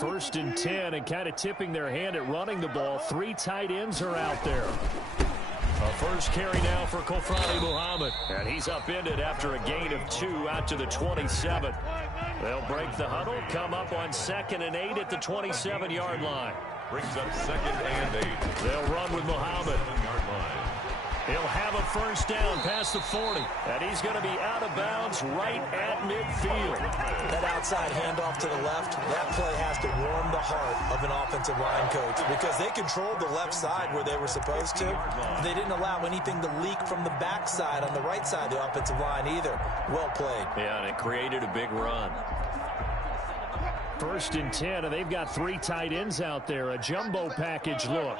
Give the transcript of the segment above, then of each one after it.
First and 10, and kind of tipping their hand at running the ball. 3 tight ends are out there. A first carry now for Kofrani Muhammad. And he's upended after a gain of 2 out to the 27. They'll break the huddle, come up on 2nd and 8 at the 27-yard line. Brings up 2nd and 8. They'll run with Muhammad. He'll have a first down past the 40. And he's going to be out of bounds right at midfield. That outside handoff to the left, that play has to warm the heart of an offensive line coach because they controlled the left side where they were supposed to. They didn't allow anything to leak from the backside on the right side of the offensive line either. Well played. Yeah, and it created a big run. First and 10, and they've got 3 tight ends out there. A jumbo package look.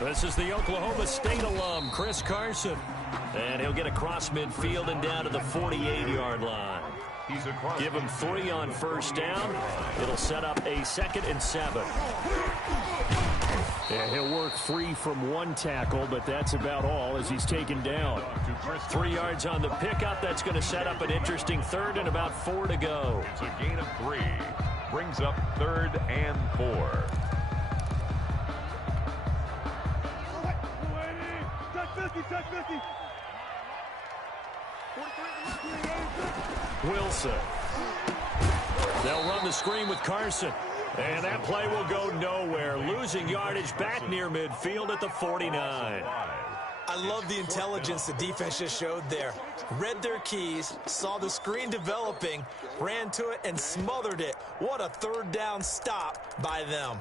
This is the Oklahoma State alum, Chris Carson. And he'll get across midfield and down to the 48-yard line. Give him 3 on first down. It'll set up a 2nd and 7. And he'll work free from 1 tackle, but that's about all as he's taken down. 3 yards on the pickup. That's going to set up an interesting 3rd and about 4 to go. It's a gain of 3. Brings up 3rd and 4. Wilson. They'll run the screen with Carson. And that play will go nowhere. Losing yardage back near midfield at the 49. I love the intelligence the defense just showed there. Read their keys, saw the screen developing, ran to it, and smothered it. What a 3rd down stop by them.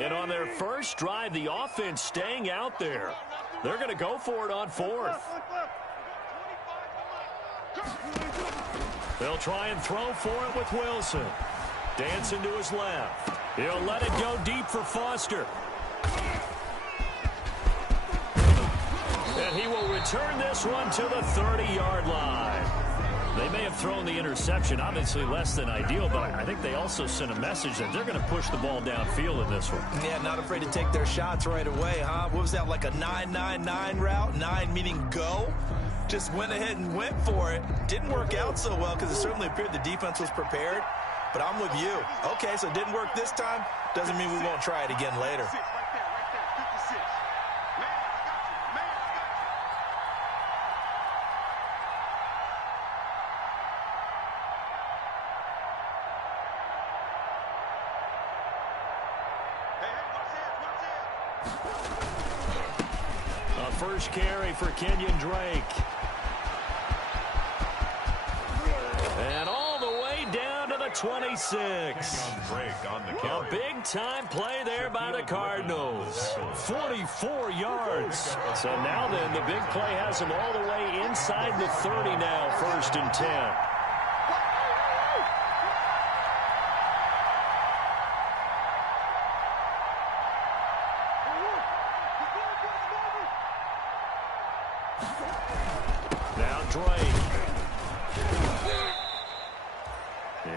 And on their first drive, the offense staying out there. They're going to go for it on 4th. They'll try and throw for it with Wilson. Dancing to his left. He'll let it go deep for Foster. And he will return this one to the 30-yard line. They may have thrown the interception, obviously less than ideal, but I think they also sent a message that they're going to push the ball downfield in this one. Yeah, not afraid to take their shots right away, huh? What was that, like a 9-9-9 route? 9 meaning go? Just went ahead and went for it. Didn't work out so well because it certainly appeared the defense was prepared. But I'm with you. Okay, so it didn't work this time. Doesn't mean we won't try it again later. First carry for Kenyon Drake. And all the way down to the 26. A big-time play there by the Cardinals. 44 yards. So now then, the big play has them all the way inside the 30 now, 1st and 10.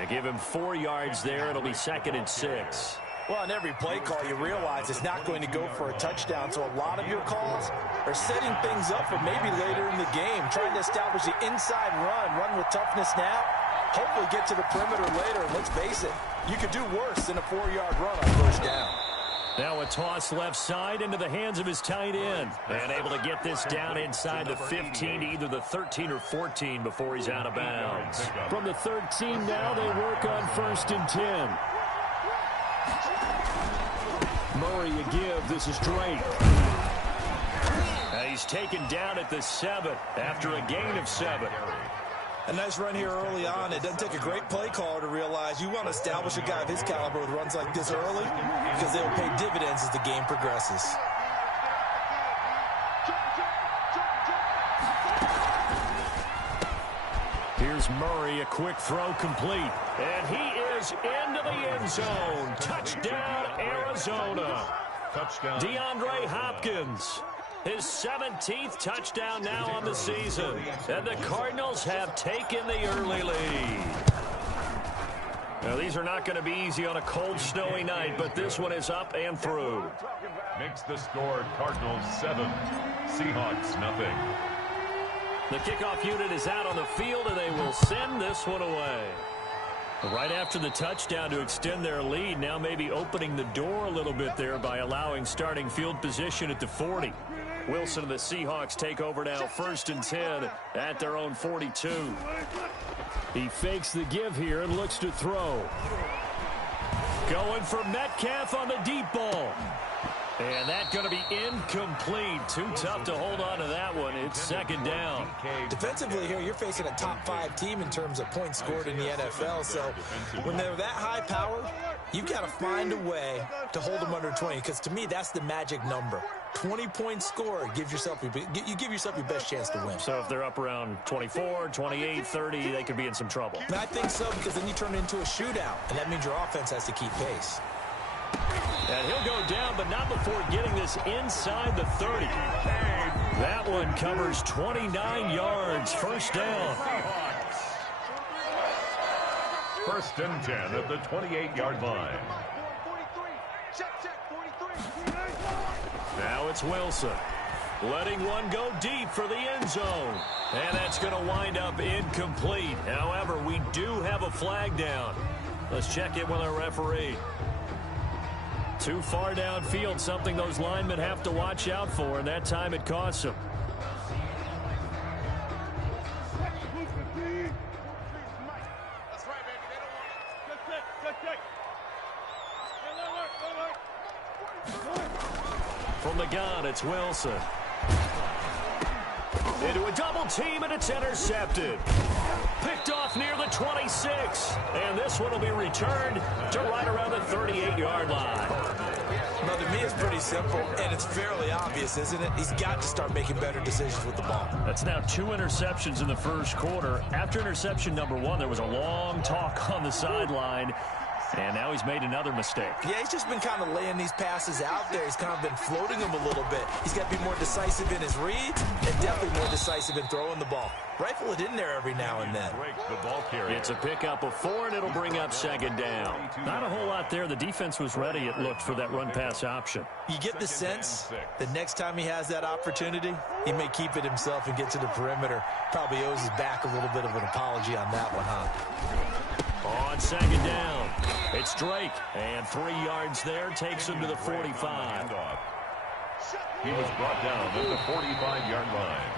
Give him 4 yards there. It'll be 2nd and 6. Well, on every play call, you realize it's not going to go for a touchdown. So a lot of your calls are setting things up for maybe later in the game, trying to establish the inside run with toughness now, hopefully get to the perimeter later. And let's face it, you could do worse than a 4-yard run on first down. Now a toss left side into the hands of his tight end. And able to get this down inside the 15 to either the 13 or 14 before he's out of bounds. From the 13 now, they work on 1st and 10. Murray a give. This is Drake. And he's taken down at the 7 after a gain of 7. A nice run here early on. It doesn't take a great play caller to realize you want to establish a guy of his caliber with runs like this early because they'll pay dividends as the game progresses. Here's Murray, a quick throw complete. And he is into the end zone. Touchdown, Arizona. Touchdown. DeAndre Hopkins. His 17th touchdown now on the season. And the Cardinals have taken the early lead. Now, these are not going to be easy on a cold, snowy night, but this one is up and through. Makes the score Cardinals 7, Seahawks nothing. The kickoff unit is out on the field, and they will send this one away. Right after the touchdown to extend their lead, now maybe opening the door a little bit there by allowing starting field position at the 40. Wilson and the Seahawks take over now, 1st and 10 at their own 42. He fakes the give here and looks to throw. Going for Metcalf on the deep ball. And that's going to be incomplete. Too tough to hold on to that one. It's 2nd down. Defensively here, you're facing a top 5 team in terms of points scored in the NFL. So when they're that high powered, you've got to find a way to hold them under 20. Because to me, that's the magic number. 20 points scored, you give yourself your best chance to win. So if they're up around 24, 28, 30, they could be in some trouble. And I think so, because then you turn it into a shootout, and that means your offense has to keep pace. And he'll go down, but not before getting this inside the 30. That one covers 29 yards. 1st down. 1st and 10 at the 28-yard line. Now it's Wilson. Letting one go deep for the end zone. And that's going to wind up incomplete. However, we do have a flag down. Let's check in with our referee. Too far downfield, something those linemen have to watch out for, and that time it costs them. From the gun, it's Wilson. Into a double team, and it's intercepted. Picked off near the 26. And this one will be returned to right around the 38-yard line. Now, to me, it's pretty simple, and it's fairly obvious, isn't it? He's got to start making better decisions with the ball. That's now 2 interceptions in the 1st quarter. After interception number 1, there was a long talk on the sideline. And now he's made another mistake. Yeah, he's just been kind of laying these passes out there. He's kind of been floating them a little bit. He's got to be more decisive in his reads and definitely more decisive in throwing the ball. Rifle it in there every now and then. It's a pickup of 4, and it'll bring up 2nd down. Not a whole lot there. The defense was ready, it looked, for that run-pass option. You get the sense that next time he has that opportunity, he may keep it himself and get to the perimeter. Probably owes his back a little bit of an apology on that one, huh? On 2nd down, it's Drake. And 3 yards there takes him to the 45. He was brought down at the 45-yard line.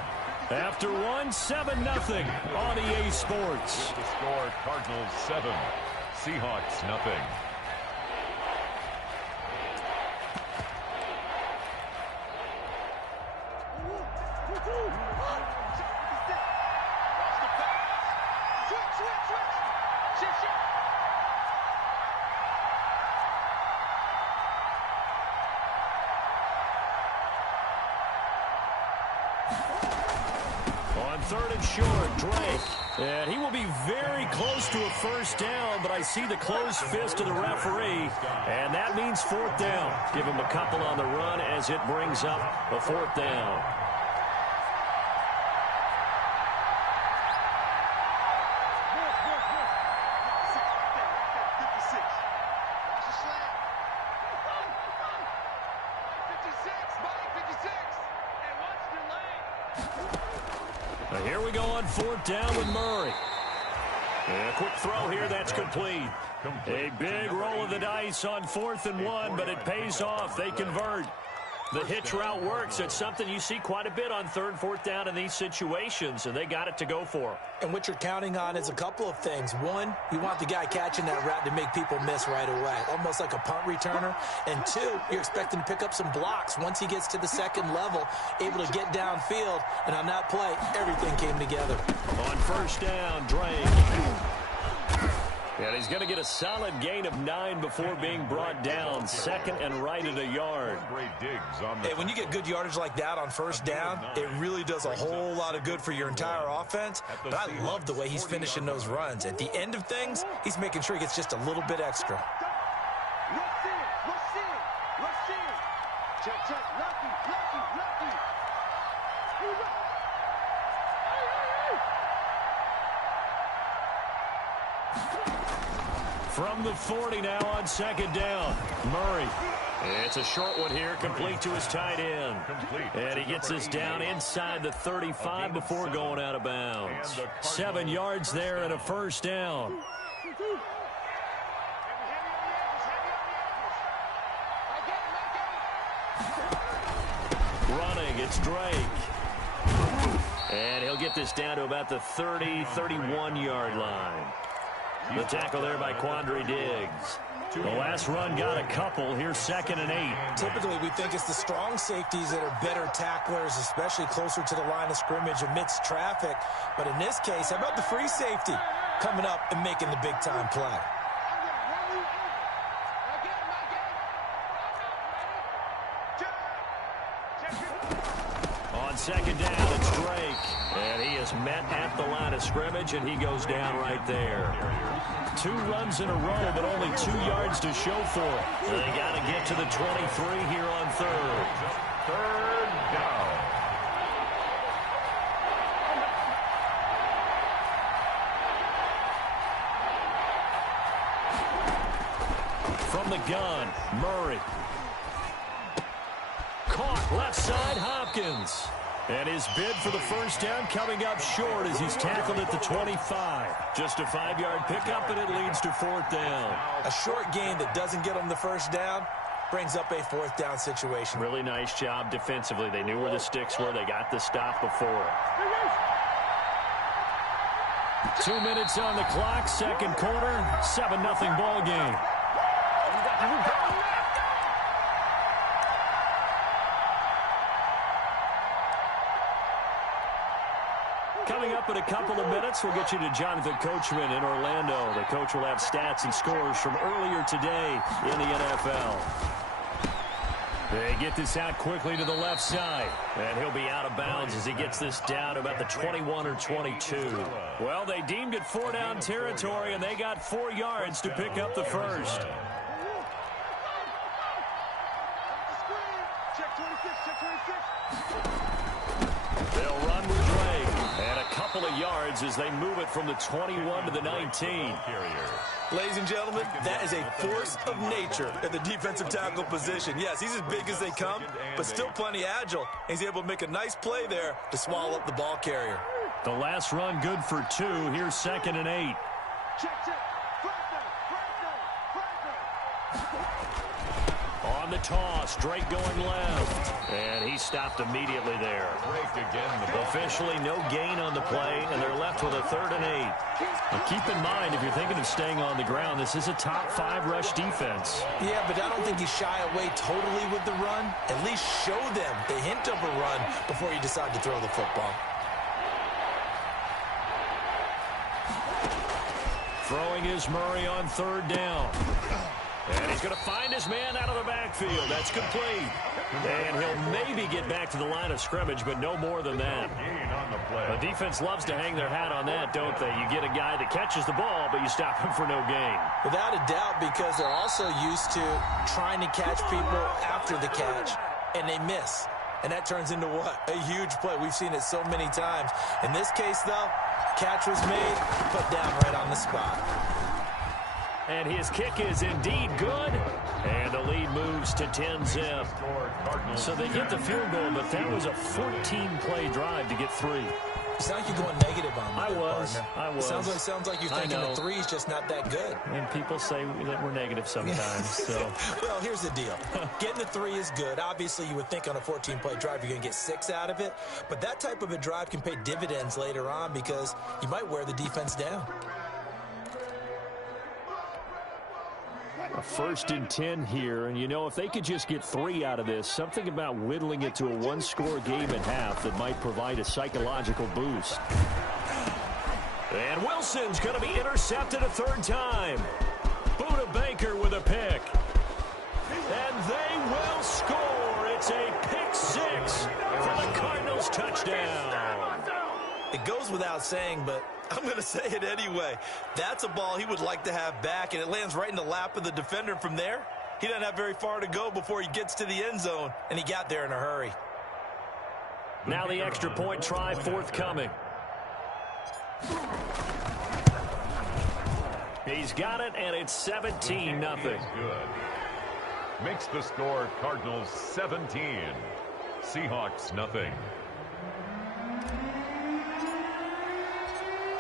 After 1, 7-0 on EA Sports. The score, Cardinals 7, Seahawks nothing. On 3rd and short, Drake. And he will be very close to a 1st down, but I see the closed fist of the referee, and that means 4th down. Give him a couple on the run as it brings up a 4th down. Here we go on 4th down with Murray. And a quick throw here, that's complete. A big roll of the dice on 4th and 1, but it pays off. They convert. The hitch route works. It's something you see quite a bit on 3rd, 4th down in these situations, and they got it to go for. And what you're counting on is a couple of things. One, you want the guy catching that route to make people miss right away, almost like a punt returner. And 2, you're expecting to pick up some blocks once he gets to the 2nd level, able to get downfield. And on that play, everything came together. On 1st down, Drake. And he's going to get a solid gain of 9 before being brought down. 2nd and right at a yard. Hey, when you get good yardage like that on 1st down, it really does a whole lot of good for your entire offense. But I love the way he's finishing those runs. At the end of things, he's making sure he gets just a little bit extra. From the 40 now on second down. Murray. It's a short one here, complete to his tight end. And he gets this down inside the 35 before going out of bounds. 7 yards there and a first down. Running, it's Drake. And he'll get this down to about the 30, 31-yard line. The tackle there by Quandre Diggs. The last run got a couple. Here's 2nd and 8. Typically, we think it's the strong safeties that are better tacklers, especially closer to the line of scrimmage amidst traffic. But in this case, how about the free safety coming up and making the big-time play? On second down, it's Drake. And he is met at the line of scrimmage, and he goes down right there. 2 runs in a row, but only 2 yards to show for it. They got to get to the 23 here on third. Third down. From the gun, Murray. Caught left side, Hopkins. And his bid for the first down coming up short as he's tackled at the 25. Just a 5-yard pickup, and it leads to 4th down. A short gain that doesn't get them the first down brings up a 4th down situation. Really nice job defensively. They knew where the sticks were. They got the stop before. 2 minutes on the clock, second quarter, 7-0 ball game. Coming up in a couple of minutes, we'll get you to Jonathan Coachman in Orlando. The coach will have stats and scores from earlier today in the NFL. They get this out quickly to the left side. And he'll be out of bounds as he gets this down about the 21 or 22. Well, they deemed it 4-down territory, and they got 4 yards to pick up the first. They'll run with Drake. And a couple of yards as they move it from the 21 to the 19. Ladies and gentlemen, that is a force of nature at the defensive tackle position. Yes, he's as big as they come, but still plenty agile. He's able to make a nice play there to swallow up the ball carrier. The last run good for 2. Here's 2nd and 8. On the toss, Drake going left. And he stopped immediately there. Officially no gain on the play, and they're left with a 3rd and 8. Now keep in mind, if you're thinking of staying on the ground, this is a top 5 rush defense. Yeah, but I don't think you shy away totally with the run. At least show them the hint of a run before you decide to throw the football. Throwing is Murray on 3rd down. And he's going to find his man out of the backfield. That's complete. And he'll maybe get back to the line of scrimmage, but no more than that. The defense loves to hang their hat on that, don't they? You get a guy that catches the ball, but you stop him for no gain. Without a doubt, because they're also used to trying to catch people after the catch, and they miss. And that turns into what? A huge play. We've seen it so many times. In this case, though, catch was made, put down right on the spot. And his kick is indeed good. And the lead moves to 10-zip. So they get the field goal, but that was a 14-play drive to get 3. It's not like you're going negative on me. I was. It sounds like you're thinking the 3 is just not that good. And people say that we're negative sometimes. So. Well, here's the deal. Getting the 3 is good. Obviously, you would think on a 14-play drive you're going to get 6 out of it. But that type of a drive can pay dividends later on because you might wear the defense down. A 1st and 10 here, and you know, if they could just get 3 out of this, something about whittling it to a 1-score game at half that might provide a psychological boost. And Wilson's going to be intercepted a 3rd time. Buda Baker with a pick. And they will score. It's a pick 6 for the Cardinals touchdown. It goes without saying, but I'm going to say it anyway. That's a ball he would like to have back, and it lands right in the lap of the defender. From there, he doesn't have very far to go before he gets to the end zone, and he got there in a hurry. Now the extra point try forthcoming. He's got it, and it's 17-0. Good. Makes the score Cardinals 17. Seahawks nothing.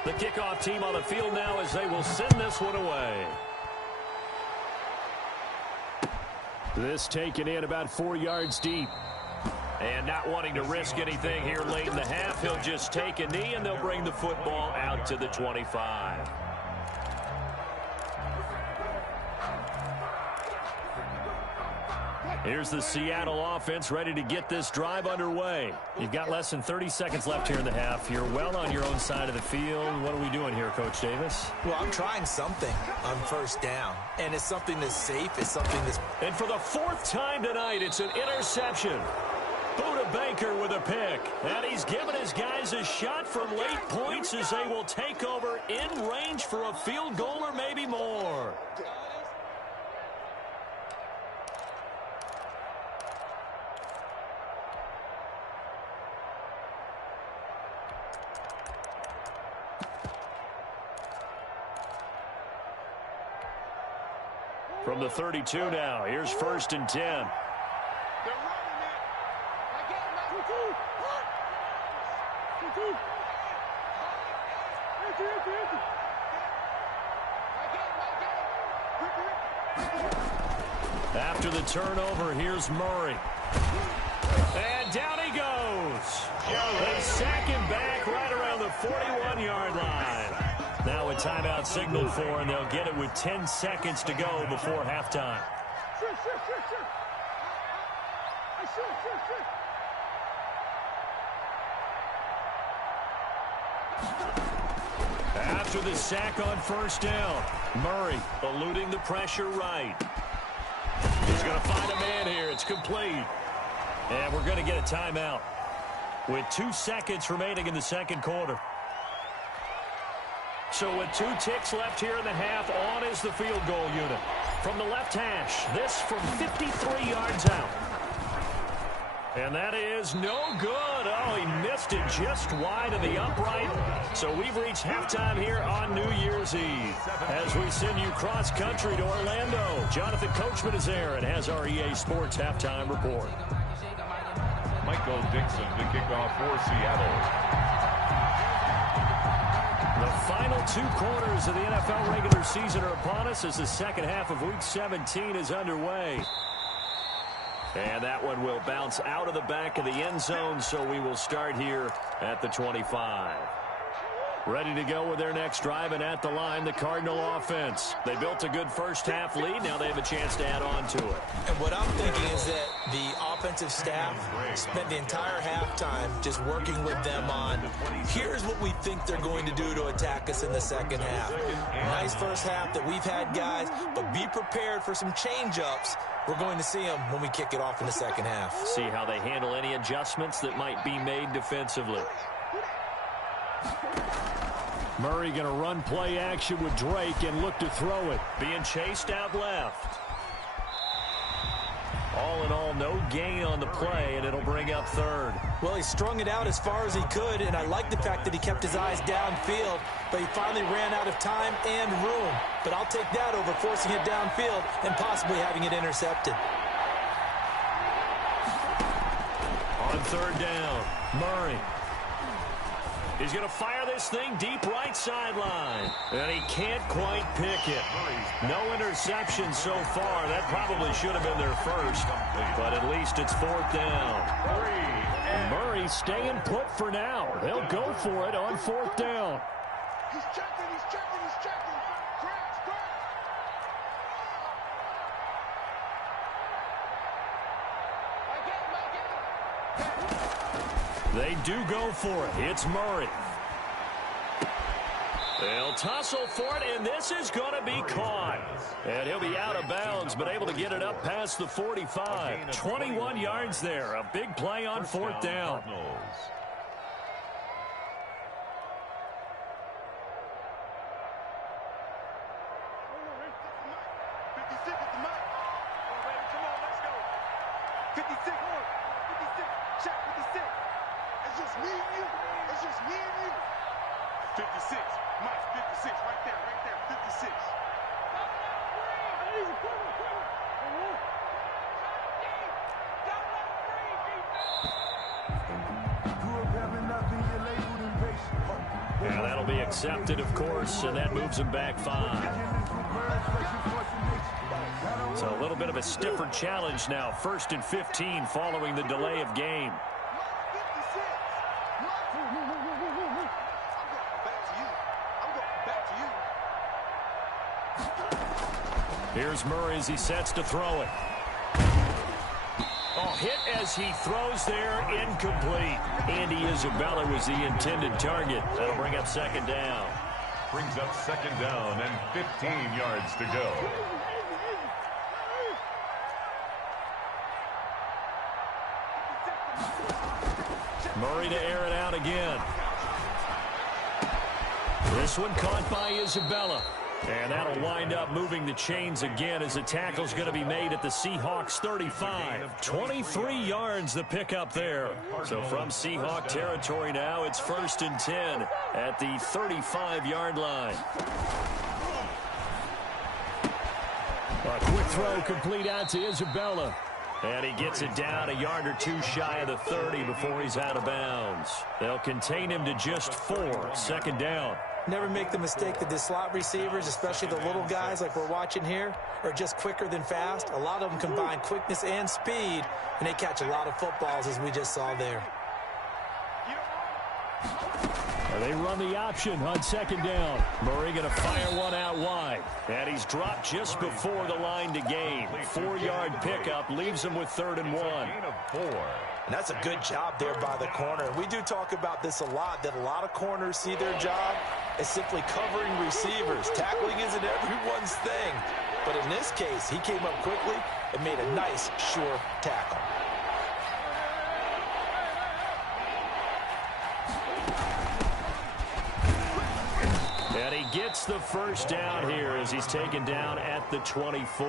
The kickoff team on the field now as they will send this one away. This taken in about 4 yards deep. And not wanting to risk anything here late in the half, he'll just take a knee, and they'll bring the football out to the 25. Here's the Seattle offense ready to get this drive underway. You've got less than 30 seconds left here in the half. You're well on your own side of the field. What are we doing here, Coach Davis? Well, I'm trying something on first down, and it's something that's safe. It's something that's... And for the 4th time tonight, it's an interception. Buda Baker with a pick. And he's given his guys a shot for late points as they will take over in range for a field goal or maybe more. From the 32 now, here's 1st and 10. After the turnover, here's Murray. And down he goes. They sack him back right around the 41-yard line. Now a timeout signaled for, and they'll get it with 10 seconds to go before halftime. After the sack on 1st down, Murray eluding the pressure right. He's going to find a man here. It's complete. And we're going to get a timeout with 2 seconds remaining in the second quarter. So with 2 ticks left here in the half, on is the field goal unit. From the left hash, this from 53 yards out. And that is no good. Oh, he missed it just wide of the upright. So we've reached halftime here on New Year's Eve. As we send you cross-country to Orlando, Jonathan Coachman is there and has our EA Sports halftime report. Michael Dixon to kick off for Seattle. The final 2 quarters of the NFL regular season are upon us as the second half of Week 17 is underway. And that one will bounce out of the back of the end zone, so we will start here at the 25. Ready to go with their next drive, and at the line, the Cardinal offense. They built a good first-half lead. Now they have a chance to add on to it. And what I'm thinking is that the offensive staff spent the entire halftime just working with them on, here's what we think they're going to do to attack us in the second half. Nice first half that we've had, guys, but be prepared for some change-ups. We're going to see them when we kick it off in the second half. See how they handle any adjustments that might be made defensively. Murray going to run play action with Drake and look to throw it. Being chased out left. All in all, no gain on the play, and it'll bring up 3rd. Well, he strung it out as far as he could, and I like the fact that he kept his eyes downfield, but he finally ran out of time and room. But I'll take that over forcing it downfield and possibly having it intercepted. On 3rd down, Murray. He's going to fire this thing deep right sideline. And he can't quite pick it. No interception so far. That probably should have been their first. But at least it's 4th down. Murray staying put for now. They'll go for it on 4th down. He's checking, he's checking, he's checking. Crash. They do go for it. It's Murray. They'll tussle for it, and this is going to be caught. And he'll be out of bounds, but able to get it up past the 45. 21 yards there. A big play on 4th down. 56. Mike, 56. Right there. 56. And that'll be accepted, of course, and that moves him back 5. So a little bit of a stiffer challenge now. 1st and 15 following the delay of game. Here's Murray as he sets to throw it. Oh, hit as he throws there, incomplete. Andy Isabella was the intended target. That'll bring up 2nd down. Brings up 2nd down and 15 yards to go. Murray to air it out again. This one caught by Isabella. And that'll wind up moving the chains again as the tackle's going to be made at the Seahawks 35. 23 yards the pickup there. So from Seahawk territory now, it's 1st and 10 at the 35-yard line. A quick throw complete out to Isabella. And he gets it down a yard or 2 shy of the 30 before he's out of bounds. They'll contain him to just 4. 2nd down. Never make the mistake that the slot receivers, especially the little guys like we're watching here, are just quicker than fast. A lot of them combine quickness and speed, and they catch a lot of footballs, as we just saw there. They run the option on 2nd down. Murray going to fire one out wide. And he's dropped just before the line to gain. 4-yard pickup leaves him with 3rd and 1. And that's a good job there by the corner. We do talk about this a lot, that a lot of corners see their job as simply covering receivers. Tackling isn't everyone's thing. But in this case, he came up quickly and made a nice, sure tackle. And he gets the 1st down here as he's taken down at the 24.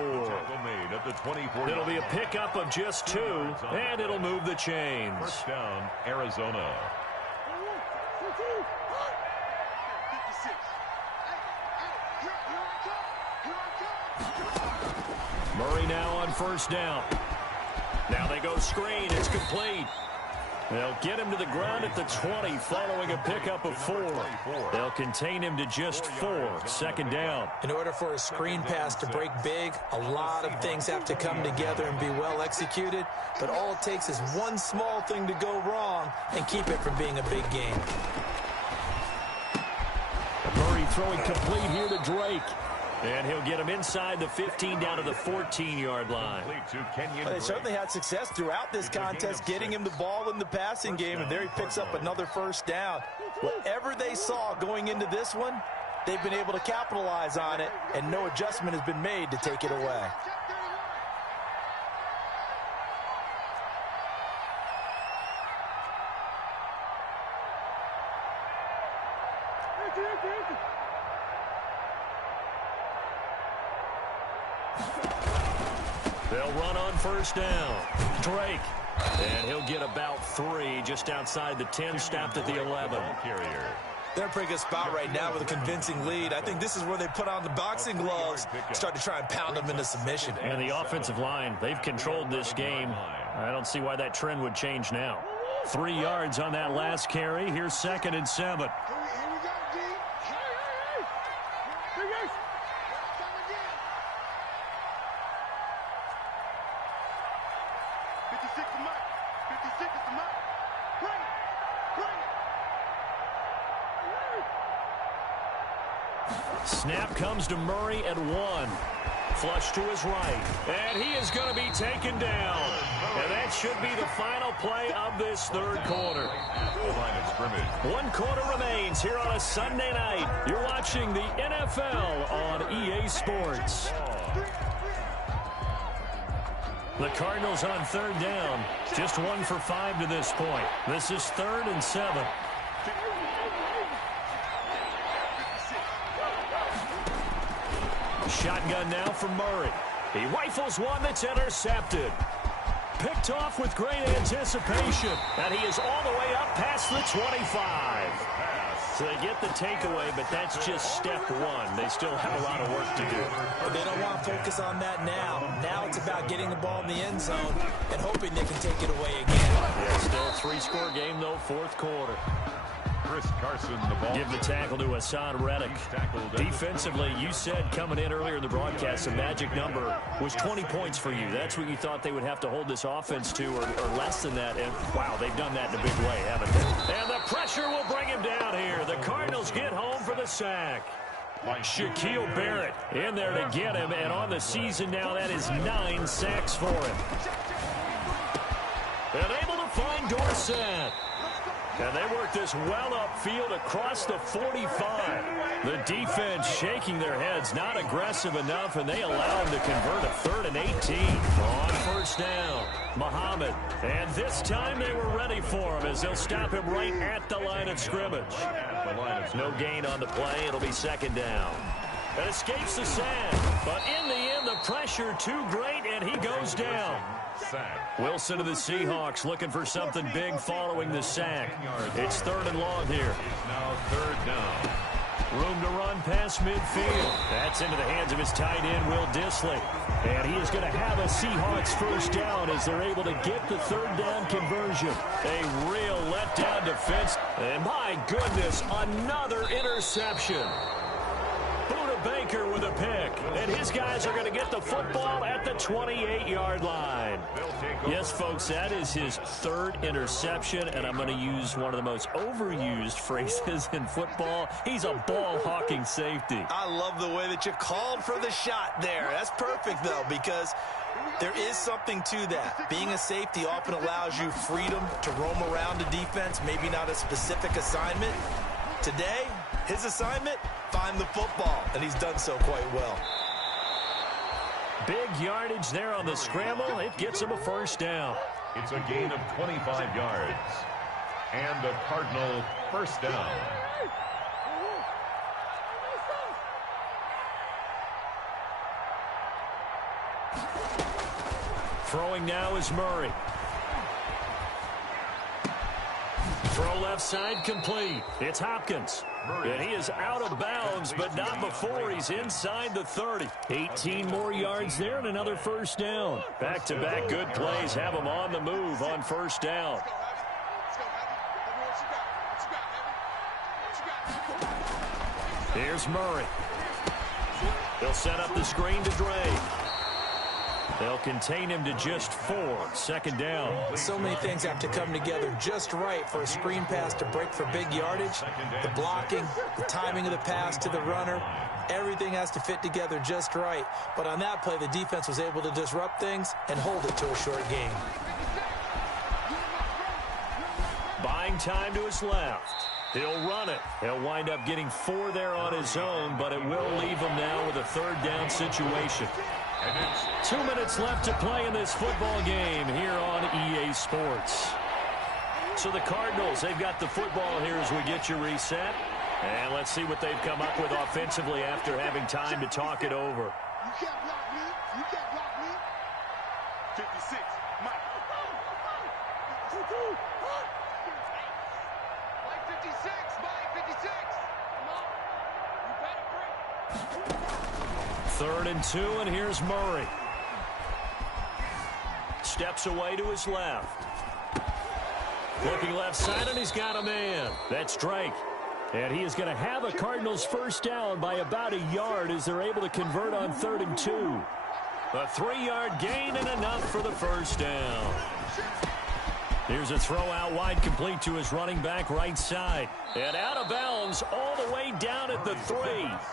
It'll be a pickup of just 2, and it'll move the chains. 1st down, Arizona. Murray now on 1st down. Now they go screen. It's complete. They'll get him to the ground at the 20 following a pickup of 4. They'll contain him to just 4. 2nd down. In order for a screen pass to break big, a lot of things have to come together and be well executed. But all it takes is one small thing to go wrong and keep it from being a big game. Murray throwing complete here to Drake. And he'll get him inside the 15 down to the 14-yard line. Well, they certainly had success throughout this contest getting him the ball in the passing game, and there he picks up another 1st down. Whatever they saw going into this one, they've been able to capitalize on it, and no adjustment has been made to take it away. They'll run on 1st down. Drake. And he'll get about 3 just outside the 10, stopped at the 11. They're in a pretty good spot right now with a convincing lead. I think this is where they put on the boxing gloves, start to try and pound them into submission. And the offensive line, they've controlled this game. I don't see why that trend would change now. 3 yards on that last carry. Here's 2nd and 7. Snap comes to Murray at 1. Flush to his right. And he is going to be taken down. And that should be the final play of this 3rd quarter. One quarter remains here on a Sunday night. You're watching the NFL on EA Sports. The Cardinals on 3rd down. Just 1 for 5 to this point. This is 3rd and 7. Shotgun now for Murray. He rifles one that's intercepted. Picked off with great anticipation. And he is all the way up past the 25. So they get the takeaway, but that's just step one. They still have a lot of work to do. But they don't want to focus on that now. Now it's about getting the ball in the end zone and hoping they can take it away again. Yeah, still three-score game, though, fourth quarter. Chris Carson, the ball. Give the tackle to Hassan Reddick. Defensively, you said coming in earlier in the broadcast, the magic number was 20 points for you. That's what you thought they would have to hold this offense to, or less than that. And, wow, they've done that in a big way, haven't they? And the pressure will bring him down here. The Cardinals get home for the sack. Shaquille Barrett in there to get him, and on the season now, that is 9 sacks for him. And able to find Dorsett. And they work this well upfield across the 45. The defense shaking their heads, not aggressive enough, and they allow him to convert a 3rd and 18 on first down. Muhammad, and this time they were ready for him as they'll stop him right at the line of scrimmage. No gain on the play. It'll be 2nd down. It escapes the sack, but in the end, the pressure too great, and he goes down. Wilson of the Seahawks looking for something big following the sack. It's 3rd and long here. Now 3rd down. Room to run past midfield. That's into the hands of his tight end, Will Dissly. And he is going to have a Seahawks first down as they're able to get the 3rd down conversion. A real letdown defense. And my goodness, another interception. Baker with a pick, and his guys are going to get the football at the 28-yard line. Yes, folks, that is his 3rd interception, and I'm going to use one of the most overused phrases in football. He's a ball-hawking safety. I love the way that you called for the shot there. That's perfect, though, because there is something to that. Being a safety often allows you freedom to roam around the defense, maybe not a specific assignment. Today, his assignment, find the football, and he's done so quite well. Big yardage there on the scramble. It gets him a first down. It's a gain of 25 yards. And a Cardinal first down. Throwing now is Murray. Throw left side complete. It's Hopkins. And he is out of bounds, but not before he's inside the 30. 18 more yards there and another first down. Back-to-back good plays have him on the move on first down. Here's Murray. They'll set up the screen to Drake. They'll contain him to just 4. 2nd down. So many things have to come together just right for a screen pass to break for big yardage. The blocking, the timing of the pass to the runner, everything has to fit together just right. But on that play, the defense was able to disrupt things and hold it to a short game. Buying time to his left. He'll run it. He'll wind up getting 4 there on his own, but it will leave him now with a 3rd down situation. 2 minutes left to play in this football game here on EA Sports. So the Cardinals, they've got the football here as we get you reset. And let's see what they've come up with offensively after having time to talk it over. You can't block me. You can't block me. 56, Mike. Mike 56, Mike 56. Come on. You better bring. 3rd and 2, and here's Murray. Steps away to his left. Looking left side, and he's got a man. That's Drake. And he is going to have a Cardinals first down by about a yard as they're able to convert on 3rd and 2. A 3-yard gain and enough for the first down. Here's a throw out wide complete to his running back right side. And out of bounds all the way down at the 3.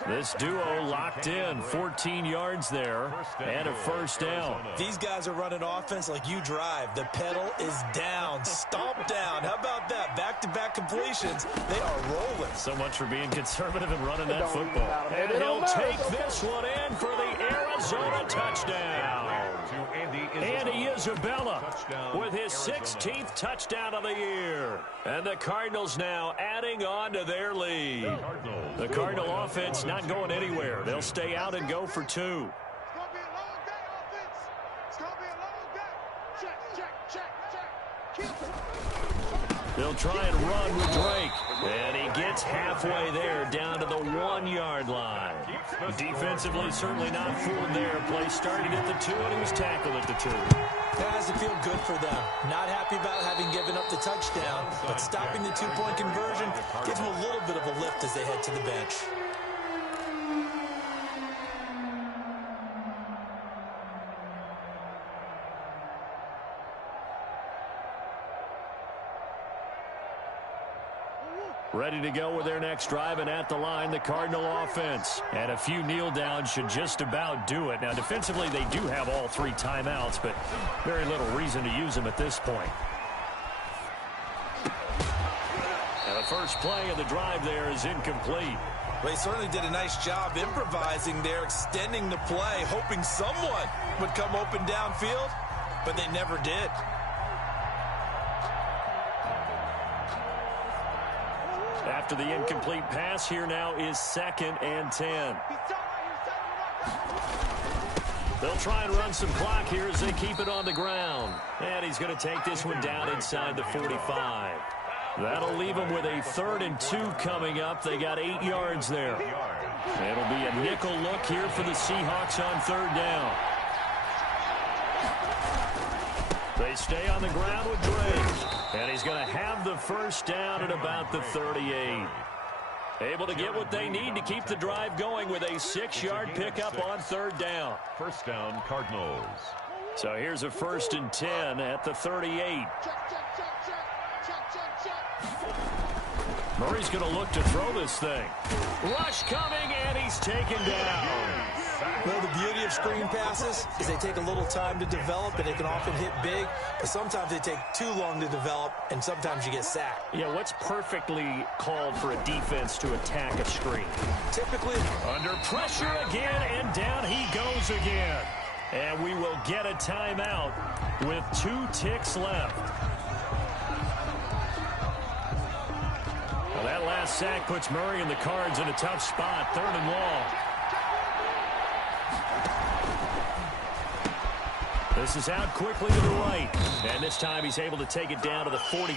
This duo locked in. 14 yards there and a first down. These guys are running offense like you drive. The pedal is down. Stomp down. How about that? Back-to-back completions. They are rolling. So much for being conservative and running that football. And he'll take this one in for the Arizona touchdown. Andy Isabella with his 16th touchdown of the year. And the Cardinals now adding on to their lead. The Cardinal offense not going anywhere. They'll stay out and go for 2. It's going to be a long day, offense. It's going to be a long day. Check, check, check, check. They'll try and run with Drake. And he gets halfway there, down to the 1-yard line. Defensively, certainly not fooled there. Play started at the 2, and he was tackled at the 2. That has to feel good for them. Not happy about having given up the touchdown, but stopping the 2-point conversion gives them a little bit of a lift as they head to the bench. Ready to go with their next drive, and at the line, the Cardinal offense. And a few kneel downs should just about do it. Now, defensively, they do have all 3 timeouts, but very little reason to use them at this point. And the first play of the drive there is incomplete. Well, they certainly did a nice job improvising there, extending the play, hoping someone would come open downfield, but they never did. After the incomplete pass, here now is 2nd and 10. They'll try and run some clock here as they keep it on the ground. And he's going to take this one down inside the 45. That'll leave them with a 3rd and 2 coming up. They got 8 yards there. It'll be a nickel look here for the Seahawks on 3rd down. They stay on the ground with Drake. And he's going to have the first down at about the 38. Able to get what they need to keep the drive going with a 6-yard pickup on 3rd down. First down, Cardinals. So here's a 1st and 10 at the 38. Murray's going to look to throw this thing. Rush coming, and he's taken down. Well, the beauty of screen passes is they take a little time to develop, and they can often hit big, but sometimes they take too long to develop, and sometimes you get sacked. Yeah, what's perfectly called for a defense to attack a screen? Typically, under pressure again, and down he goes again. And we will get a timeout with 2 ticks left. Well, that last sack puts Murray and the Cards in a tough spot, 3rd and long. This is out quickly to the right. And this time he's able to take it down to the 42.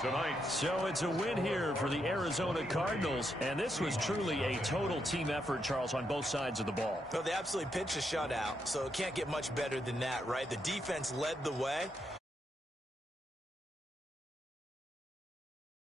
Tonight. So it's a win here for the Arizona Cardinals. And this was truly a total team effort, Charles, on both sides of the ball. Well, they absolutely pitched a shutout, so it can't get much better than that, right? The defense led the way,